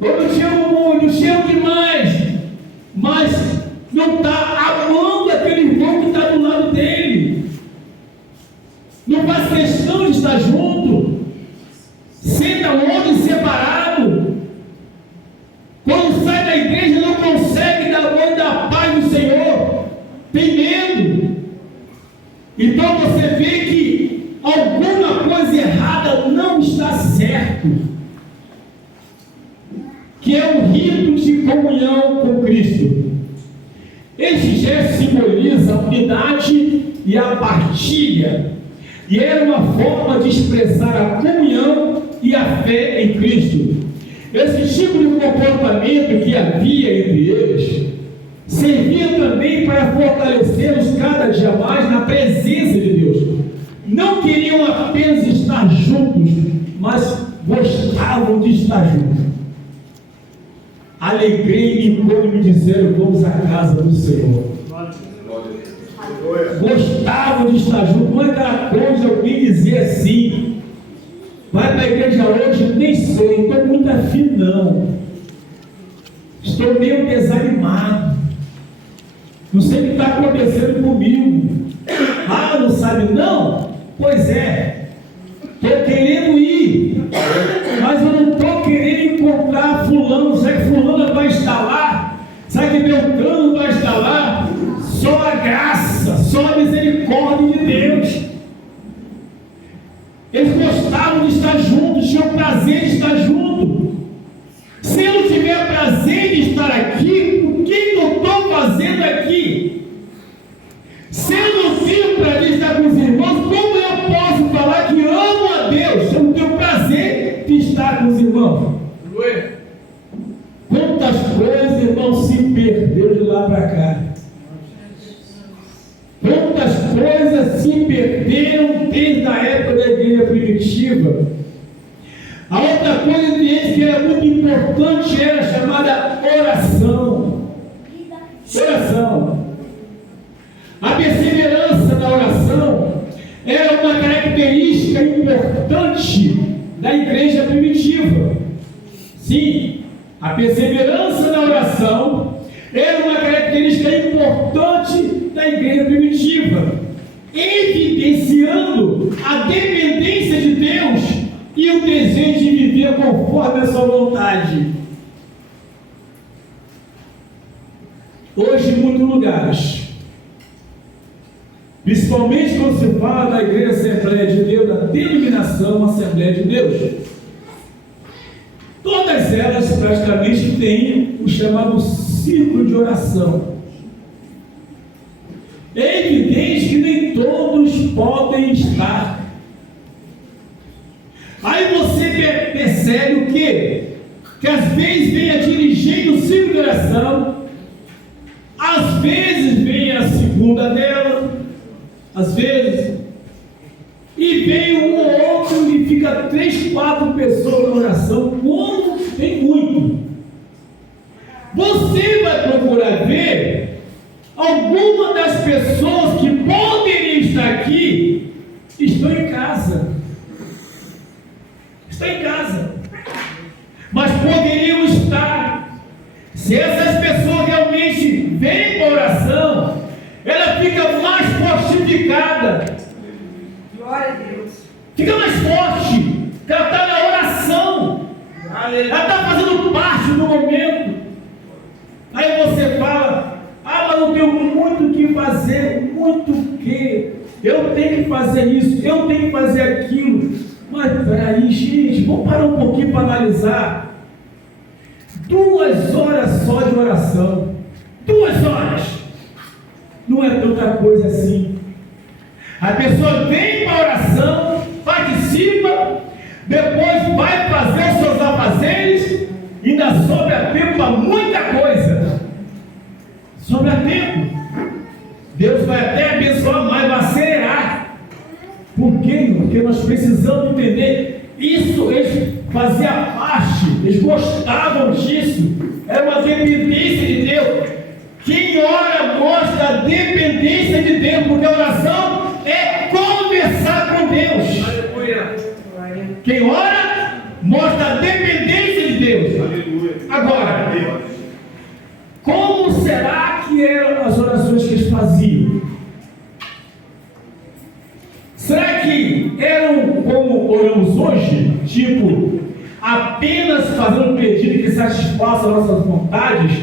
Eu não te amo muito, eu te amo demais, mas não está amando aquele irmão que está do lado dele, não faz questão de estar junto, senta longe, separado. Quando sai da igreja não consegue dar bom da paz do Senhor, tem medo. Então você vê que alguma coisa errada não está certo, que é o rito de comunhão com Cristo. Esse gesto simboliza a unidade e a partilha, e era uma forma de expressar a comunhão e a fé em Cristo. Esse tipo de comportamento que havia entre eles servia também para fortalecê-los cada dia mais na presença de Deus. Não queriam apenas estar juntos, mas gostavam de estar juntos. Alegrei-me quando me disseram: vamos à casa do Senhor. Gostavam de estar juntos. Não é aquela coisa alguém dizer assim: vai para a igreja hoje? Nem sei, estou muito afim não, estou meio desanimado, não sei o que está acontecendo comigo. Ah, não sabe não? Pois é, estou querendo ir, mas eu não estou querendo encontrar fulano. Será que fulano vai estar lá? Será que Beltrano vai estar lá? Só a graça, só a misericórdia de Deus. Eles gostavam de estar juntos, tinham prazer de estar juntos. Se eu não tiver prazer de estar aqui, o que eu estou fazendo aqui? Se eu não tenho prazer de estar com os irmãos, como eu posso falar que amo a Deus se eu não tenho prazer de estar com os irmãos? Quantas coisas, irmão, se perderam de lá para cá? Quantas coisas se perderam desde a época da igreja primitiva? A outra coisa entre eles que era muito importante era a chamada oração. Oração. A perseverança na oração era uma característica importante da igreja primitiva. Sim, a perseverança na oração era uma característica importante da igreja primitiva, evidenciando a dependência de Deus e o desejo de viver conforme a sua vontade. Hoje, em muitos lugares, principalmente quando se fala da Igreja Assembleia de Deus, da denominação Assembleia de Deus, todas elas praticamente têm o chamado círculo de oração. É evidente que nem todos podem estar. Aí você percebe o quê? Que às vezes vem a dirigente do círculo de oração, às vezes vem a segunda dela, às vezes, e vem um ou outro e fica 3, 4 pessoas na oração, quando tem muito. Você vai procurar ver alguma das pessoas que poderiam estar aqui estão em casa. Está em casa. Mas poderiam estar. Se essas pessoas realmente vêm para a oração, ela fica mais fortificada. Glória a Deus. Fica mais forte. Ela está na oração. Ela está fazendo parte do momento. Aí você fala: ah, mas eu tenho muito o que fazer. Muito o quê? Eu tenho que fazer isso, eu tenho que fazer aquilo. Mas peraí, gente, vamos parar um pouquinho para analisar. 2 horas só de oração. 2 horas. Não é tanta coisa assim. A pessoa vem para a oração, participa, depois vai fazer os seus afazeres, ainda sobra tempo para muita coisa. Sobra tempo. Deus vai até abençoar mais, vai acelerar. Por quê? Porque nós precisamos entender. Isso eles faziam parte, eles gostavam disso. Era uma dependência de Deus. Quem ora mostra a dependência de Deus, porque a oração é conversar com Deus. Quem ora mostra a dependência de Deus. Agora, como será que eram as orações que eles faziam? Será que eram como oramos hoje? Tipo, apenas fazendo um pedido que satisfaça as nossas vontades?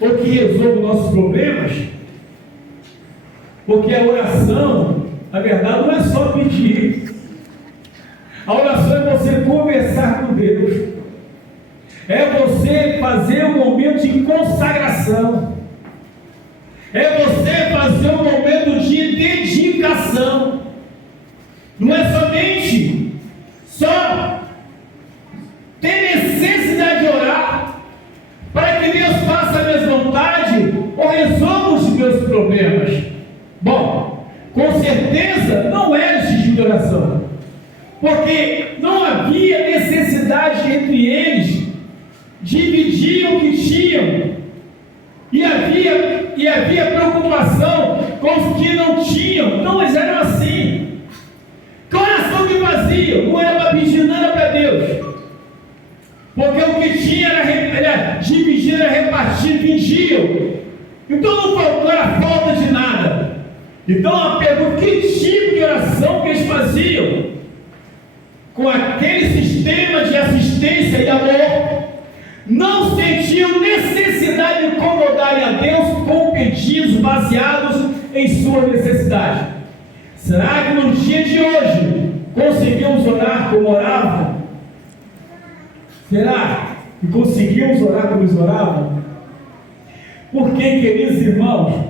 Ou que resolva os nossos problemas? Porque a oração, na verdade, não é só pedir. A oração é você conversar com Deus. É você fazer um momento de consagração. É você fazer um momento de dedicação. Não é somente só ter necessidade de orar para que Deus faça a minha vontade ou resolva os meus problemas. Bom, com certeza não era esse tipo de oração, porque não havia necessidade entre eles, dividiam o que tinham, e havia preocupação com os que não tinham. Não, eles eram assim. Que oração que faziam? Não era para pedir nada para Deus, porque o que tinha era dividir, era repartir, fingiam. Então não era falta de nada. Então a pergunta: que tipo de oração que eles faziam? Com aquele sistema de assistência e amor, não sentiam necessidade de incomodarem a Deus com pedidos baseados em sua necessidade. Será que no dia de hoje conseguimos orar como oravam? Será que conseguimos orar como eles oravam? Porque, queridos irmãos,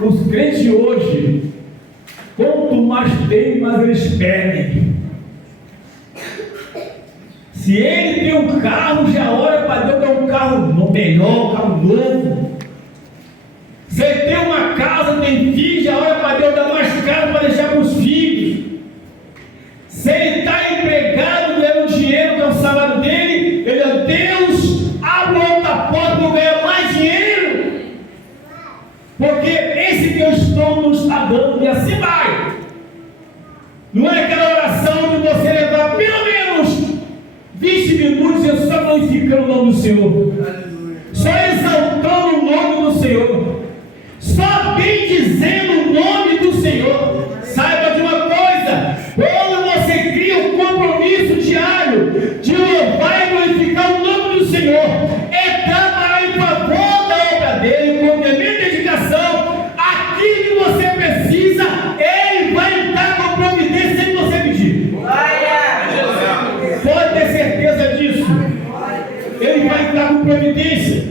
os crentes de hoje, quanto mais tem, mais eles pedem. Se ele tem um carro, já ora para Deus dar um carro melhor, um carro novo. Se ele tem uma casa, tem filho, já ora para Deus dar mais casa para deixar para os filhos. Se ele está empregado, ganhando dinheiro, que é o salário dele, ele é Deus, abre outra porta para eu ganhar mais dinheiro. Porque esse Deus todo nos está dando, e assim vai. Não é aquela oração de você levar pelo menos 20 minutos e só glorificando o nome do Senhor, só exaltando o nome do Senhor, só bendizendo o nome do Senhor. Saiba de uma coisa: quando você cria um compromisso diário de louvar e glorificar o nome do Senhor, é trabalhar em favor da obra dele, com tremenda dedicação. Aquilo que você precisa, ele vai entrar com providência sem você pedir. Pode ter certeza disso. Ele vai entrar com providência.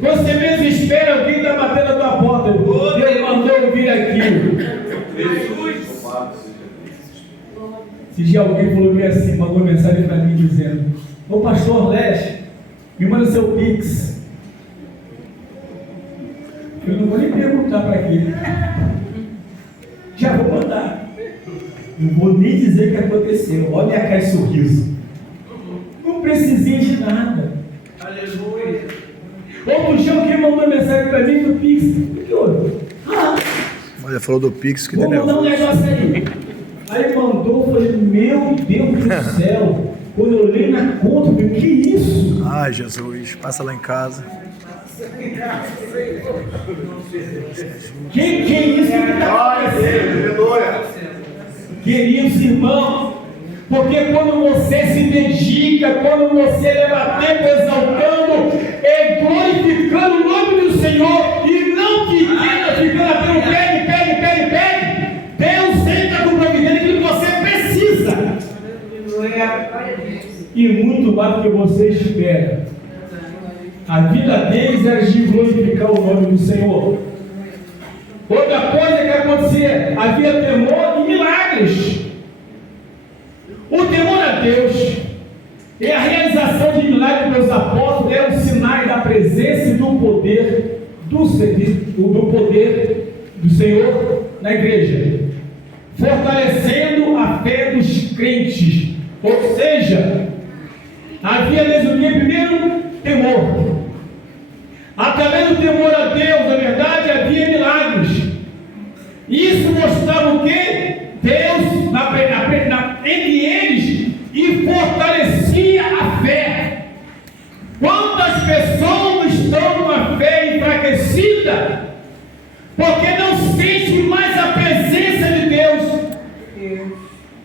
Você mesmo espera alguém estar batendo a tua porta. Deus mandou eu vir aqui. Se já alguém falou que assim, mandou mensagem para mim dizendo: ô pastor Leste, me manda seu Pix. Eu não vou nem perguntar para quê. Já vou mandar. Não vou nem dizer o que aconteceu. Olha minha cara de sorriso. Não precisei de nada. Aleluia. Outro dia alguém mandou mensagem para mim no Pix. O que houve? Olha, falou do Pix que vou mandar um negócio aí. Aí mandou, eu falei: meu Deus do céu. Quando eu olhei na conta, eu falei: que isso? Ai, Jesus, passa lá em casa. Que é isso que está acontecendo? Queridos irmãos, porque quando você se dedica, quando você leva tempo exaltando e glorificando o nome do Senhor, e não ficando apenas pede, Deus entra com providência aquilo que você precisa, e muito mais do que você espera. A vida deles era de glorificar o nome do Senhor. Outra coisa que acontecia: havia temor e milagres. O temor a Deus e a realização de milagres pelos apóstolos eram sinais da presença e do poder do poder do Senhor na igreja, fortalecendo a fé dos crentes. Ou seja, havia primeiro temor. Através do temor a Deus, na verdade, havia milagres. Isso mostrava o que? Deus entre eles, e fortalecia a fé. pessoas estão com a fé enfraquecida, porque não sentem mais a presença de Deus,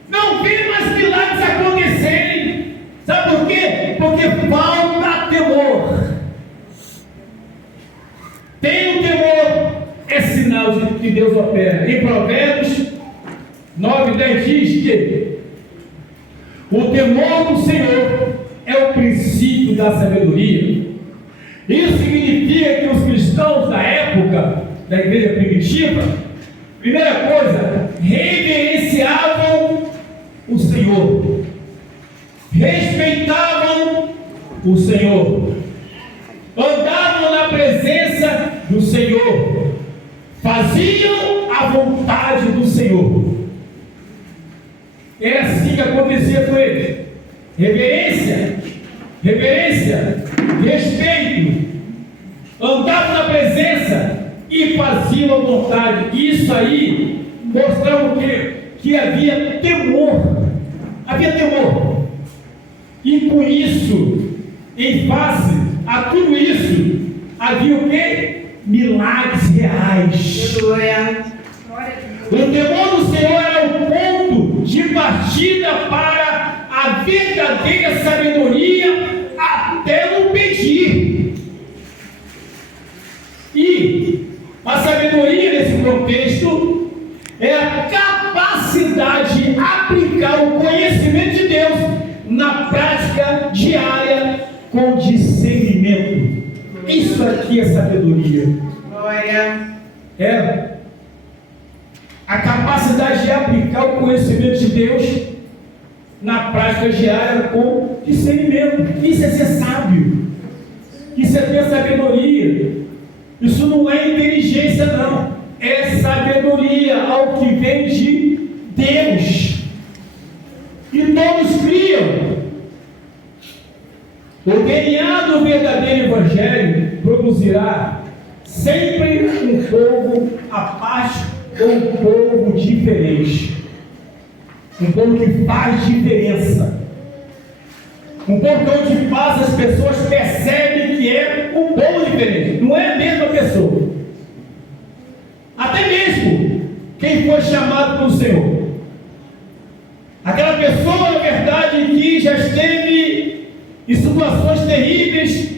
não vê mais milagres acontecerem. Sabe por quê? Porque falta temor. Tem o temor, é sinal de que Deus opera. Em Provérbios 9:10 diz que o temor do Senhor é o princípio da sabedoria. Isso significa que os cristãos da época da igreja primitiva, primeira coisa, reverenciavam o Senhor, respeitavam o Senhor, andavam na presença do Senhor, faziam a vontade do Senhor. É assim que acontecia com eles. Reverência, respeito, andavam na presença e faziam a vontade. Isso aí mostrava o quê? Que havia temor. E com isso, em face a tudo isso, havia o quê? Milagres reais. O temor do Senhor era o ponto de partida para a verdadeira sabedoria até no pedir. E a sabedoria nesse contexto é a capacidade de aplicar o conhecimento de Deus na prática diária com discernimento. Isso aqui é sabedoria. É a capacidade de aplicar o conhecimento de Deus na prática diária com discernimento. Isso é ser sábio. Isso é ter sabedoria. Isso não é inteligência, não. É sabedoria ao que vem de Deus. E todos criam. O DNA do verdadeiro Evangelho produzirá sempre um povo à parte ou um povo diferente. Um povo que faz diferença. Um povo onde faz as pessoas percebem que é um povo diferente. Não é a mesma pessoa. Até mesmo quem foi chamado pelo Senhor. Aquela pessoa, na verdade, que já esteve em situações terríveis,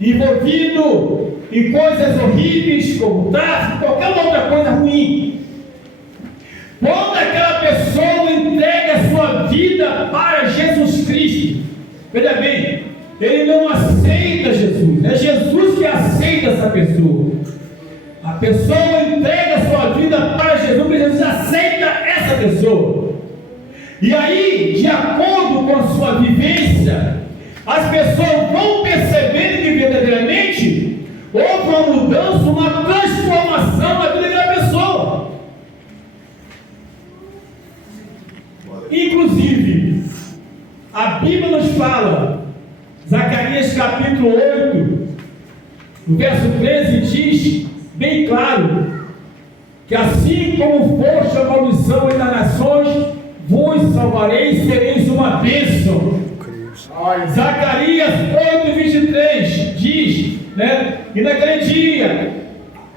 envolvido em coisas horríveis, como tráfico, qualquer outra coisa ruim. Quando aquela pessoa entrega a sua vida para Jesus Cristo, veja bem, ele não aceita Jesus, é Jesus que aceita essa pessoa. A pessoa entrega a sua vida para Jesus, e Jesus aceita essa pessoa. E aí, de acordo com a sua vivência, as pessoas vão percebendo que verdadeiramente houve uma mudança, uma transformação na vida daquela pessoa. Inclusive, a Bíblia nos fala, Zacarias capítulo 8, no verso 13, diz bem claro, que assim como foste a maldição entre as nações, vos salvarei e sereis uma bênção. Zacarias 8:23 diz, e naquele dia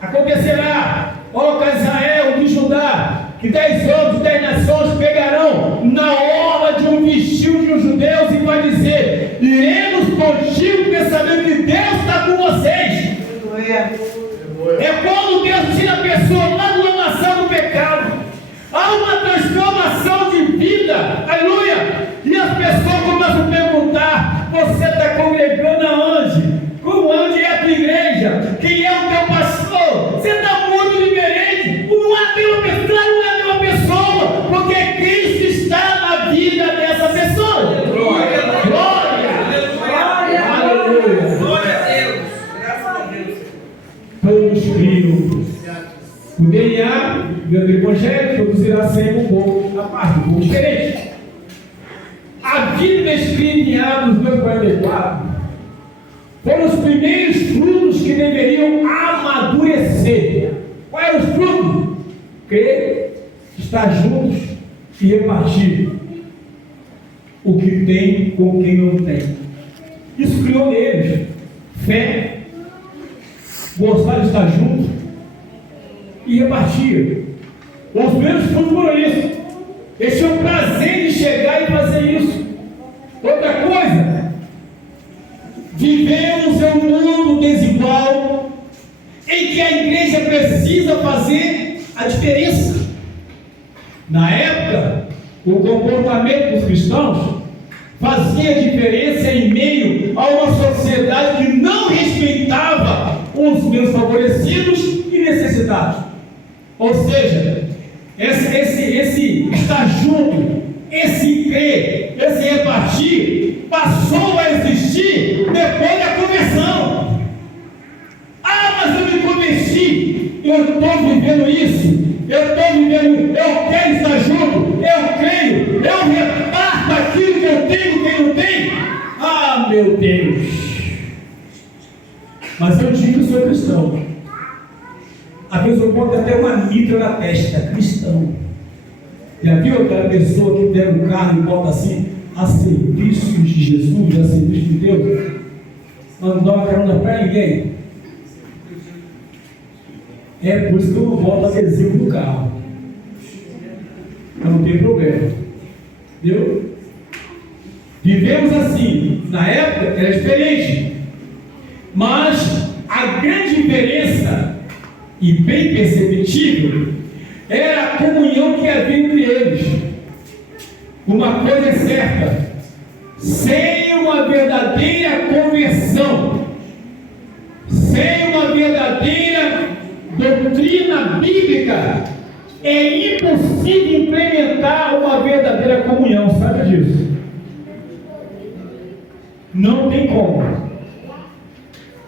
acontecerá, ó casa de Israel, de Judá, que 10 homens, 10 nações pegarão na orla de um vestido de um judeu e vai dizer: iremos contigo, porque sabemos que Deus está com vocês. É quando Deus tira a pessoa lá do lamaçal do pecado. Há uma transformação de vida, aleluia, e as pessoas começam a perguntar: você está congregando aonde? Onde é a tua igreja? Quem é o teu pastor? Você está muito diferente. Não é a mesma pessoa, porque Cristo está na vida dessa pessoa. Glória, aleluia, glória a Deus, graças a Deus. Todos criam. O DNA do Evangelho produzirá sempre um pouco a parte, um pouco diferente. A vida descrita em Atos 2:44 foram os primeiros frutos que deveriam amadurecer. Qual eram os frutos? Crer, estar juntos e repartir o que tem com quem não tem. Isso criou neles fé, gostar de estar junto e repartia. Os meus frutos foram isso. Eles tinham prazer de chegar e fazer isso. Outra coisa, vivemos em um mundo desigual em que a igreja precisa fazer a diferença. Na época, o comportamento dos cristãos fazia diferença em meio a uma sociedade que não respeitava os menos favorecidos e necessitados. Ou seja, esse estar junto, esse crer, esse repartir, passou a existir depois da conversão. Ah, mas eu me converti, eu estou vivendo isso, eu quero estar junto, eu creio, eu reparto aquilo que eu tenho, quem não tem. Ah, meu Deus! Mas eu digo que sou cristão. Às vezes eu boto até uma mitra na testa, cristão. Já viu aquela pessoa que pega um carro e bota assim, a serviço de Jesus, a serviço de Deus? Não dá uma carona para ninguém. É por isso que eu não boto adesivo no carro. Não tem problema. Entendeu? Vivemos assim. Na época era diferente. Mas a grande diferença, e bem perceptível, era a comunhão que havia entre eles. Uma coisa é certa: sem uma verdadeira conversão, sem uma verdadeira doutrina bíblica, é impossível implementar uma verdadeira comunhão. Sabe disso? Não tem como.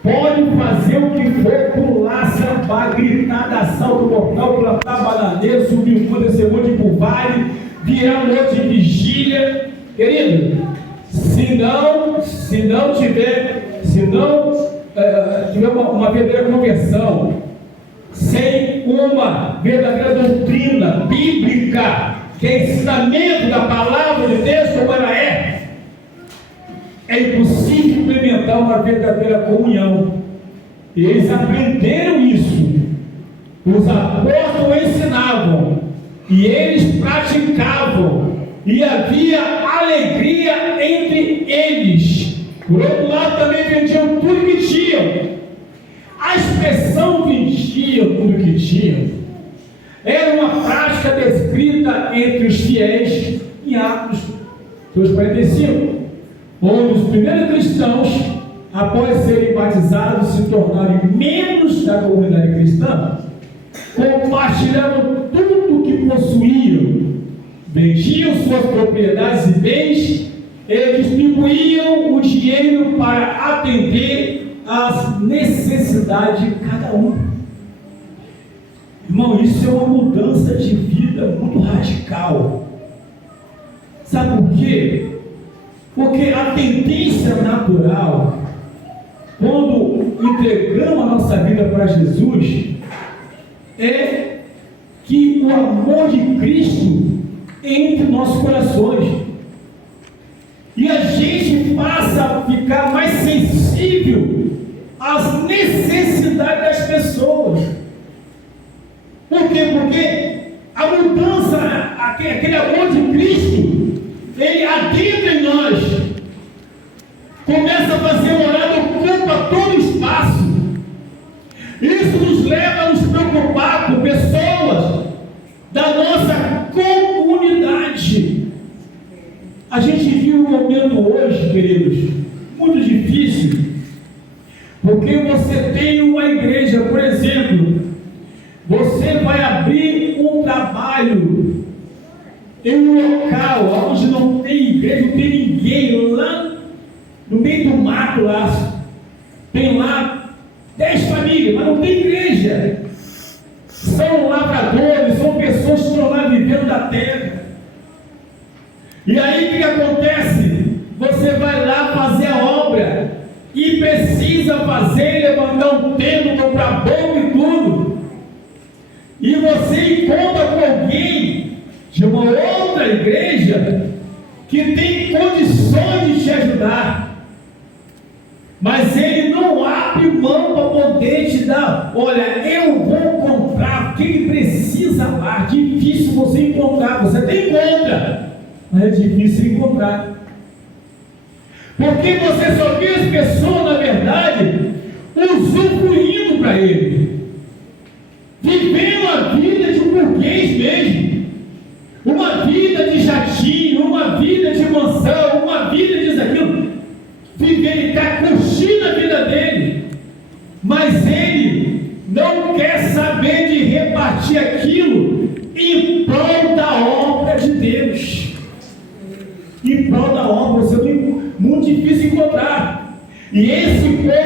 Pode fazer o que for, pular, sambar, gritar, dar salto mortal, plantar bananeira, subir o fundo, descer monte por vale, virar noite de vigília. Querido, se não tiver uma verdadeira conversão, sem uma verdadeira doutrina bíblica, que é ensinamento da palavra de Deus como ela é impossível implementar uma verdadeira comunhão. Eles aprenderam isso. Os apóstolos ensinavam e eles praticavam, e havia alegria entre eles. Por outro lado, também vendiam tudo que tinham. A expressão vendiam tudo que tinham era uma prática descrita entre os fiéis em Atos 2,45, onde os primeiros cristãos, após serem batizados, se tornarem membros da comunidade cristã, compartilhavam tudo o que possuíam, vendiam suas propriedades e bens e distribuíam o dinheiro para atender às necessidades de cada um. Irmão, isso é uma mudança de vida muito radical. Sabe por quê? Porque a tendência natural, quando entregamos a nossa vida para Jesus, é que o amor de Cristo entre nossos corações. E a gente passa a ficar mais sensível às necessidades das pessoas. Por quê? Porque a mudança, aquele amor de Cristo, ele adentra em nós, começa a fazer morada, ocupa todo o espaço. Isso nos leva a nos preocupar com pessoas da nossa comunidade. A gente vive um momento hoje, queridos, muito difícil, porque você tem uma igreja, por exemplo, você vai abrir um trabalho em um local onde não tem igreja, não tem ninguém, lá no meio do mato lá, tem lá 10 famílias, mas não tem igreja. São lavradores, são pessoas que estão lá vivendo da terra. E aí o que acontece? Você vai lá fazer a obra e precisa fazer, levantar um templo, comprar bomba e tudo. E você encontra com alguém de uma outra igreja que tem condições de te ajudar. mas ele não abre mão para poder te dar. Olha, eu vou comprar o que ele precisa lá. Difícil você encontrar, você até encontra, mas é difícil encontrar, porque você só vê as pessoas, na verdade, usufruindo para ele, vivendo a vida de um burguês mesmo, uma vida de jatinho, uma vida de mansão, uma vida disso, aquilo. Ele está curtindo a vida dele, mas ele não quer saber de repartir aquilo em prol da obra de Deus. Em prol da obra, você não, muito difícil encontrar. E esse povo